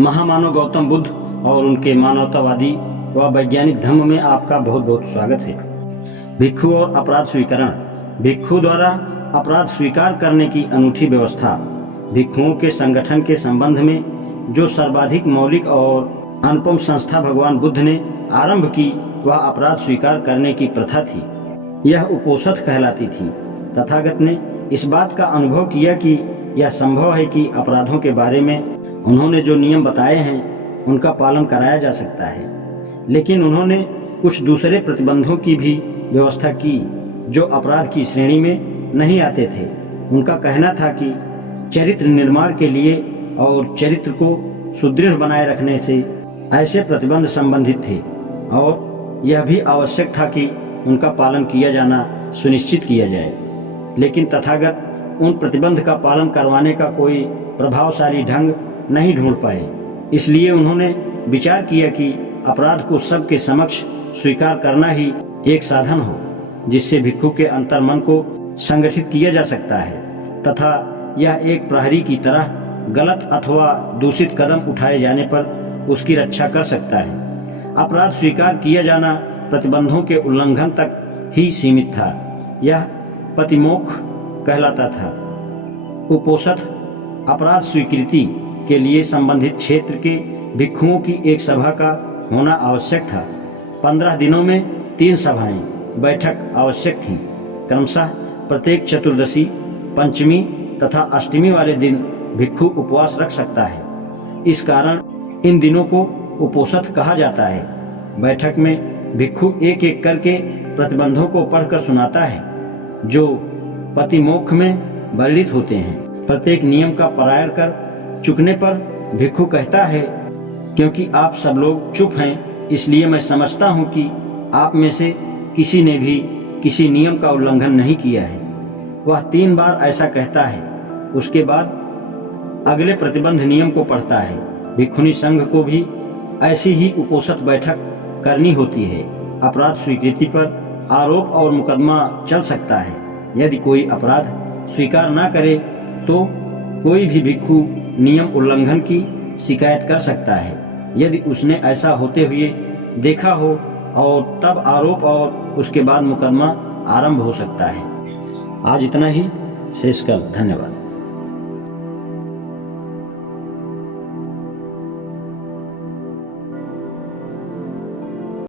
महामानव गौतम बुद्ध और उनके मानवतावादी व वैज्ञानिक धम्म में आपका बहुत बहुत स्वागत है। भिक्षु और अपराध स्वीकरण। भिक्षु द्वारा अपराध स्वीकार करने की अनूठी व्यवस्था। भिक्षुओं के संगठन के संबंध में जो सर्वाधिक मौलिक और अनुपम संस्था भगवान बुद्ध ने आरंभ की वह अपराध स्वीकार करने की प्रथा थी। यह उपोषथ कहलाती थी। तथागत ने इस बात का अनुभव किया कि यह संभव है कि अपराधों के बारे में उन्होंने जो नियम बताए हैं उनका पालन कराया जा सकता है, लेकिन उन्होंने कुछ दूसरे प्रतिबंधों की भी व्यवस्था की जो अपराध की श्रेणी में नहीं आते थे। उनका कहना था कि चरित्र निर्माण के लिए और चरित्र को सुदृढ़ बनाए रखने से ऐसे प्रतिबंध संबंधित थे और यह भी आवश्यक था कि उनका पालन किया जाना सुनिश्चित किया जाए। लेकिन तथागत उन प्रतिबंध का पालन करवाने का कोई प्रभावशाली ढंग नहीं ढूंढ पाए। इसलिए उन्होंने विचार किया कि अपराध को सबके समक्ष स्वीकार करना ही एक साधन हो जिससे भिक्षु के अंतर्मन को संगठित किया जा सकता है तथा यह एक प्रहरी की तरह गलत अथवा दूषित कदम उठाए जाने पर उसकी रक्षा कर सकता है। अपराध स्वीकार किया जाना प्रतिबंधों के उल्लंघन तक ही सीमित था। यह पतिमोक्ष कहलाता था। उपोषथ अपराध स्वीकृति के लिए संबंधित क्षेत्र के भिक्षुओं की एक सभा का होना आवश्यक था। 15 दिनों में 3 सभाएं बैठक आवश्यक थी। क्रमशः प्रत्येक चतुर्दशी, पंचमी तथा अष्टमी वाले दिन भिक्षु उपवास रख सकता है। इस कारण इन दिनों को उपोषथ कहा जाता है। बैठक में भिक्षु एक एक करके प्रतिबंधों को पढ़कर सुनाता है जो पतिमोक्ष में वर्णित होते हैं। प्रत्येक नियम का पारायण कर चुकने पर भिक्षु कहता है, क्योंकि आप सब लोग चुप हैं इसलिए मैं समझता हूँ कि आप में से किसी ने भी किसी नियम का उल्लंघन नहीं किया है। वह 3 बार ऐसा कहता है। उसके बाद अगले प्रतिबंध नियम को पढ़ता है। भिक्षुणी संघ को भी ऐसी ही उपोषथ बैठक करनी होती है। अपराध स्वीकृति पर आरोप और मुकदमा चल सकता है। यदि कोई अपराध स्वीकार न करे तो कोई भी भिक्षु नियम उल्लंघन की शिकायत कर सकता है यदि उसने ऐसा होते हुए देखा हो और तब आरोप और उसके बाद मुकदमा आरंभ हो सकता है। आज इतना ही। शेष कल। धन्यवाद।